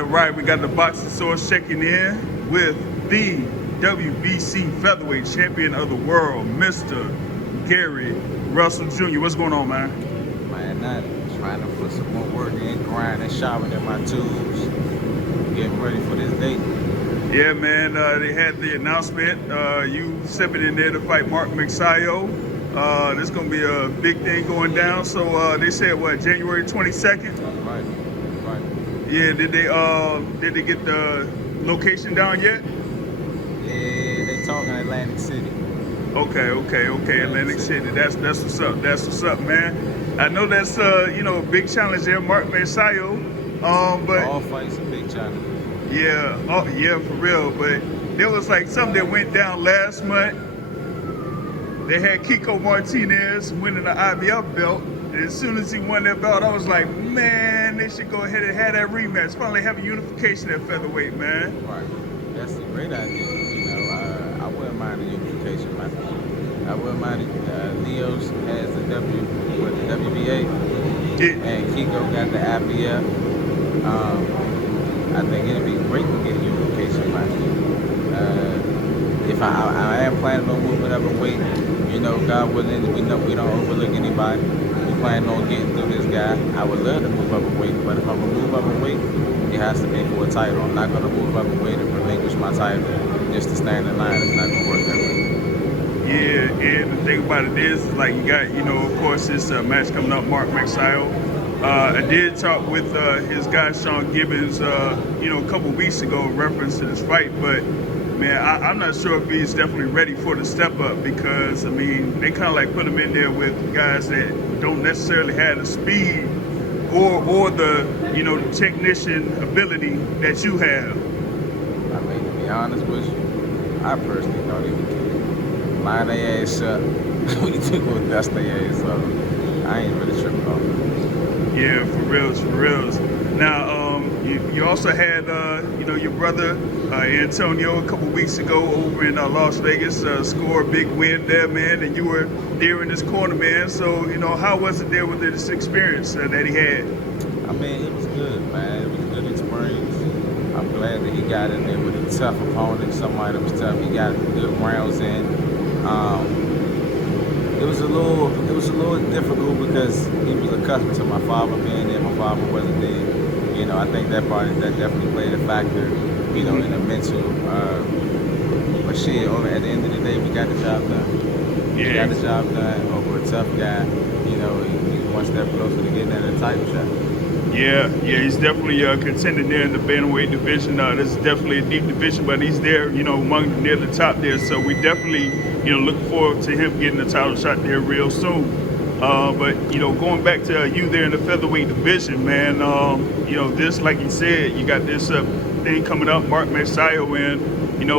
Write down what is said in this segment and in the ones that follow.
all right. We got the boxing source checking in with the WBC Featherweight Champion of the World, Mr. Gary Russell Jr. What's going on, man? Man, nothing. Trying to put some more work in, grind and sharpening my tools. Getting ready for this date. Yeah, man. They had the announcement. You stepping in there to fight Mark Magsayo. There's gonna be a big thing going down. So they said what, January 22nd? Right. Yeah. Did they get the location down yet? Yeah, they talking Atlantic City. Okay. Atlantic City. That's what's up. That's what's up, man. I know that's a big challenge there, Mark Magsayo. But all fights a big challenge. Yeah, for real. But there was like something that went down last month. They had Kiko Martinez winning the IBF belt. And as soon as he won that belt, I was like, man, they should go ahead and have that rematch. Finally have a unification at featherweight, man. Right. That's a great idea. I wouldn't mind a unification, man. I wouldn't mind it. Leos has the WBA, and Kiko got the IBF. I think it'd be great to get a unification match. If I am planning on moving up in weight, God willing, we know we don't overlook anybody. We plan on getting through this guy. I would love to move up in weight, but if I'm gonna move up in weight, it has to be for a title. I'm not gonna move up in weight and relinquish my title just to stand in line. It's not gonna work that way. Yeah, and the thing about it is like you got, of course, this match coming up, Mark Magsayo. I did talk with his guy Sean Gibbons, a couple weeks ago in reference to this fight, but man, I'm not sure if he's definitely ready for the step up because, they kind of like put him in there with guys that don't necessarily have the speed or the, the technician ability that you have. To be honest with you, I personally don't even care. Line their ass up. We took go dust their ass up. I ain't really tripping off it. Yeah, for reals. Now, you also had, your brother Antonio a couple weeks ago over in Las Vegas, score a big win there, man, and you were there in this corner, man. So, how was it there with this experience that he had? It was good, man. It was a good experience. I'm glad that he got in there with a tough opponent, somebody that was tough. He got good rounds in. It was a little difficult because he was accustomed to my father being there. My father wasn't there. I think that definitely played a factor, in the mental. But shit, at the end of the day, we got the job done. Yeah. We got the job done over a tough guy. He's one step closer to getting at a title shot. Yeah, he's definitely contending there in the bantamweight division. This is definitely a deep division, but he's there, near the top there. So we definitely, look forward to him getting the title shot there real soon. But going back to you there in the featherweight division, man, this, like you said, you got this thing coming up, Mark Magsayo, and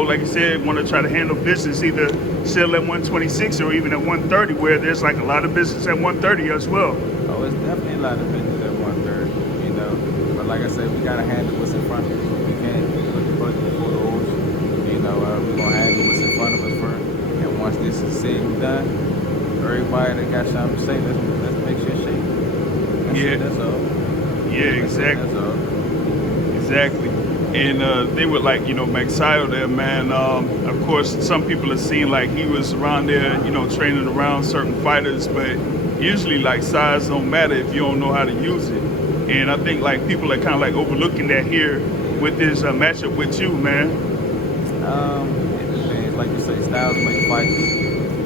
like you said, want to try to handle business either still at 126 or even at 130, where there's like a lot of business at 130 as well. Oh, it's definitely a lot of business at 130, But like I said, we gotta handle what's in front of us. We can't put the bucket before the horse. We're gonna handle what's in front of us first. And once this is said and done, everybody that got something to say, let's make sure shake. That's all. Yeah, exactly. That's all. Exactly. And they were like, Magsayo there, man. Of course, some people have seen like he was around there, training around certain fighters, but usually like size don't matter if you don't know how to use it. And I think like people are kind of like overlooking that here with this matchup with you, man. It depends. Like you say, styles make fights.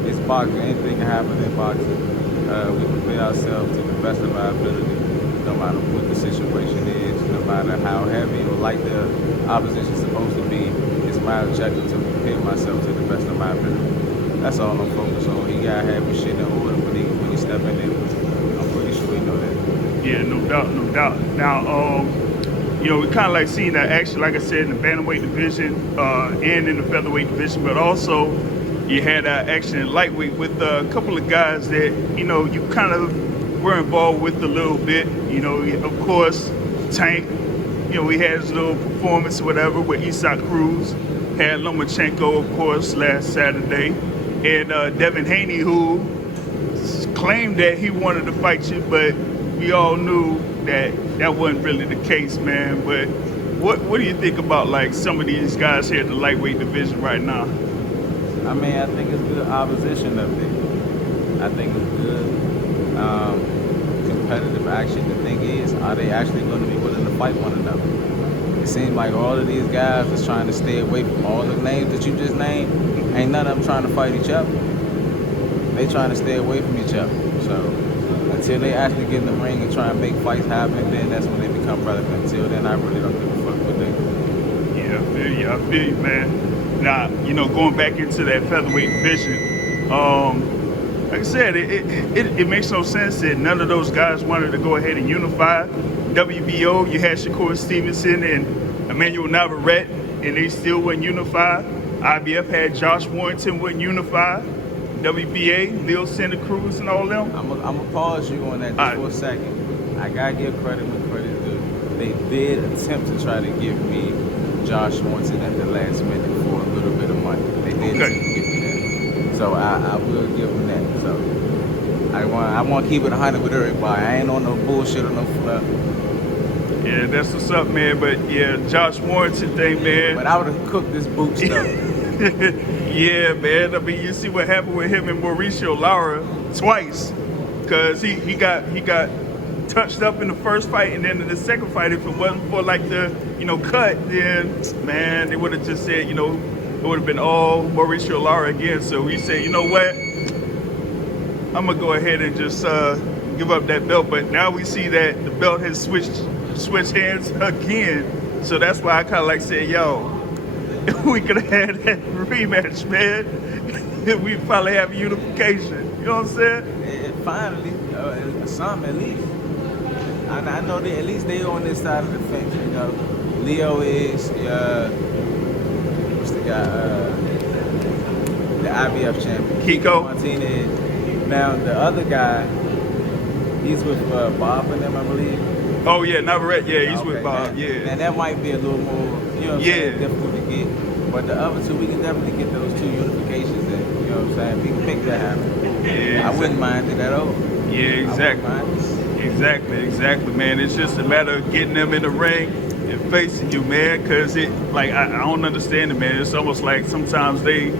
It's boxing. Anything can happen in boxing. We prepare ourselves to the best of our ability, no matter what the situation is, no matter how heavy or light the opposition is supposed to be. It's my objective to prepare myself to the best of my ability. That's all I'm focused on. He gotta have his shit in order when he step in there. I'm pretty sure he know that. Yeah, no doubt. Now, we kind of like seeing that action, like I said, in the bantamweight division and in the featherweight division, but also you had action in lightweight with a couple of guys that, you kind of were involved with a little bit. Of course, Tank, we had his little performance, whatever, with Isak Cruz. Had Lomachenko, of course, last Saturday. And Devin Haney, who claimed that he wanted to fight you, but we all knew that wasn't really the case, man. But What do you think about like some of these guys here in the lightweight division right now? I mean, I think it's good opposition up there. I think it's good competitive action. The thing is, are they actually going to be willing to fight one another? It seems like all of these guys is trying to stay away from all the names that you just named. Ain't none of them trying to fight each other. They trying to stay away from each other. So until they actually get in the ring and try and make fights happen, then that's when they become relevant. Until then, I really don't give a fuck what they do. Yeah, I feel you, man. Now, going back into that featherweight division, like I said, it makes no sense that none of those guys wanted to go ahead and unify. WBO, you had Shakur Stevenson and Emmanuel Navarrete, and they still wouldn't unify. IBF had Josh Warrington wouldn't unify. WBA, Leo Santa Cruz, and all them. I'm gonna pause you on that just for a second. I gotta give credit when credit is due. They did attempt to try to give me Josh Warrington at the last minute for a little bit of money. They did attempt to give me that. So I will give them that. So I want to keep it 100 with everybody. I ain't on no bullshit or no fluff. Yeah, that's what's up, man. But yeah, Josh Warrington thing, man. But I would have cooked this boot stuff. Yeah, man. I mean, you see what happened with him and Mauricio Lara twice, because he got touched up in the first fight, and then in the second fight, if it wasn't for like the cut, then man, they would have just said it would have been all Mauricio Lara again. So we said, you know what, I'm gonna go ahead and just give up that belt. But now we see that the belt has switched hands again. So that's why I kind of like saying, yo, if we could have had that rematch, man, we probably have unification. You know what I'm saying? And finally, some at least. I know that at least they on this side of the fence. Leo is what's the guy? The IBF champion, Kiko Martinez. Now the other guy, he's with Bob and them, I believe. Oh yeah, Navarrete. Yeah, he's okay, with Bob. Yeah. And that might be a little more, difficult to get. But the other two, we can definitely get those two unifications in. You know what I'm saying? We can make that happen. Yeah. I wouldn't mind it at all. Yeah, exactly, man. It's just a matter of getting them in the ring and facing you, man. Cause I don't understand it, man. It's almost like sometimes they,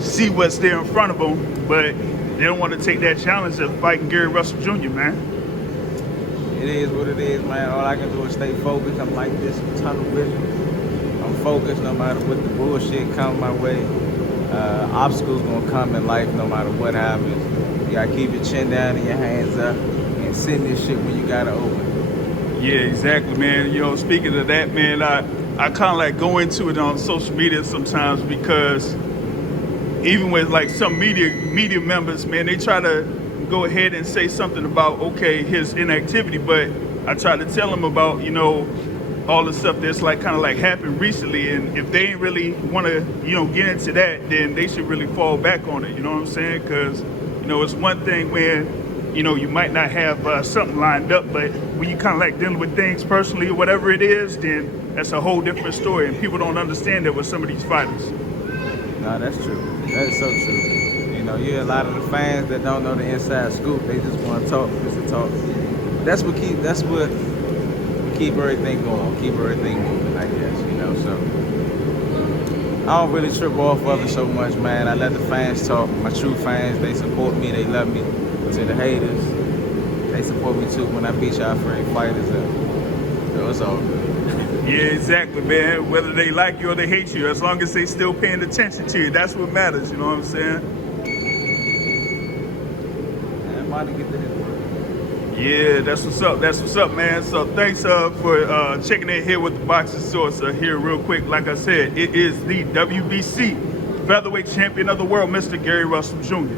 see what's there in front of them, but they don't want to take that challenge of fighting Gary Russell Jr., man. It is what it is, man. All I can do is stay focused. I'm like this tunnel vision. I'm focused no matter what the bullshit comes my way. Obstacles gonna come in life no matter what happens. You gotta keep your chin down and your hands up and send this shit when you gotta open. Yeah, exactly, man. Speaking of that, man, I kind of like go into it on social media sometimes, because even with like some media members, man, they try to go ahead and say something about, okay, his inactivity, but I try to tell them about, all the stuff that's like kind of like happened recently, and if they ain't really want to, get into that, then they should really fall back on it. You know what I'm saying? Because, it's one thing when, you might not have something lined up, but when you kind of like dealing with things personally or whatever it is, then that's a whole different story, and people don't understand that with some of these fighters. No, that's true. That is so true. You hear a lot of the fans that don't know the inside scoop. They just want to talk just to talk. That's what keep everything going, keep everything moving, I guess. So I don't really trip off of it so much, man. I let the fans talk. My true fans, they support me, they love me. To the haters, they support me too when I beat y'all afraid fighters up. So it's all good. Yeah, exactly, man. Whether they like you or they hate you, as long as they still paying attention to you, that's what matters. You know what I'm saying? To get to his work. Yeah, that's what's up, man. So thanks for checking in here with the Boxing Source here real quick. Like I said, it is the WBC Featherweight Champion of the World, Mr. Gary Russell Jr.